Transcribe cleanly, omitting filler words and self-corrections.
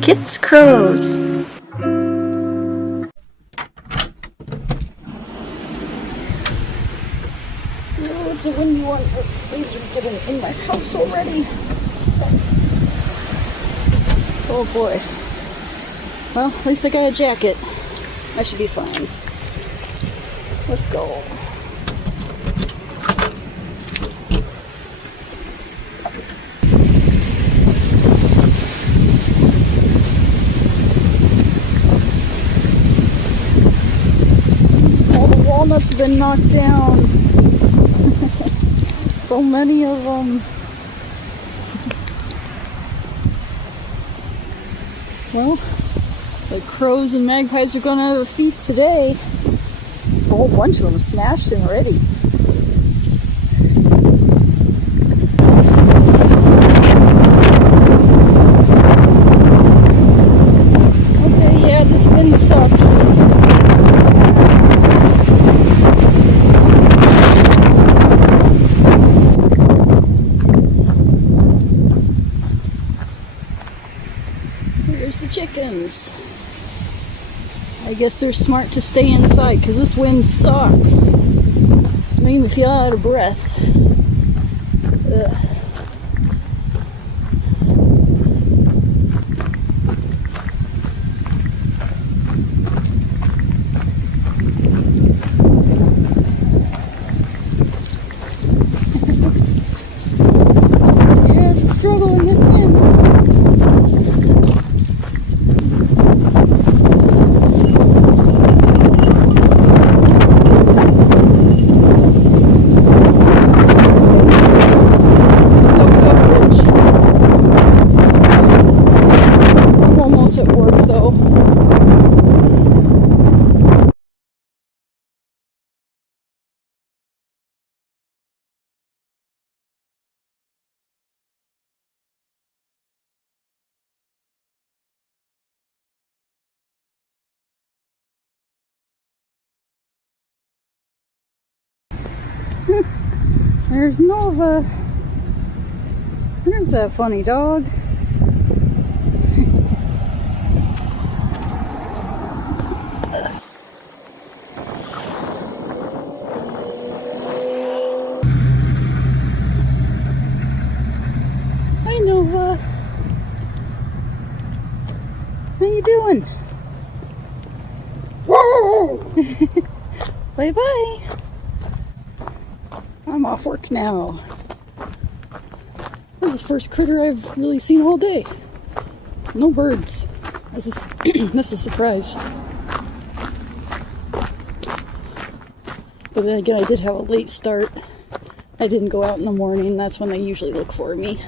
Kit's crows. Oh, it's a windy one. These are getting in my house already. Oh boy. Well, at least I got a jacket. I should be fine. Let's go. All the walnuts have been knocked down. So many of them. Well, the crows and magpies are going to have a feast today. A whole bunch of them smashed and ready. Okay, yeah, this wind sucks. Here's the chickens. I guess they're smart to stay inside because this wind sucks. It's making me feel out of breath. Ugh. Yeah, it's a struggle in this wind. There's Nova. There's that funny dog. Hi Nova. How you doing? Bye bye. I'm off work now. This is the first critter I've really seen all day. No birds. This is this is a surprise. But then again, I did have a late start. I didn't go out in the morning. That's when they usually look for me.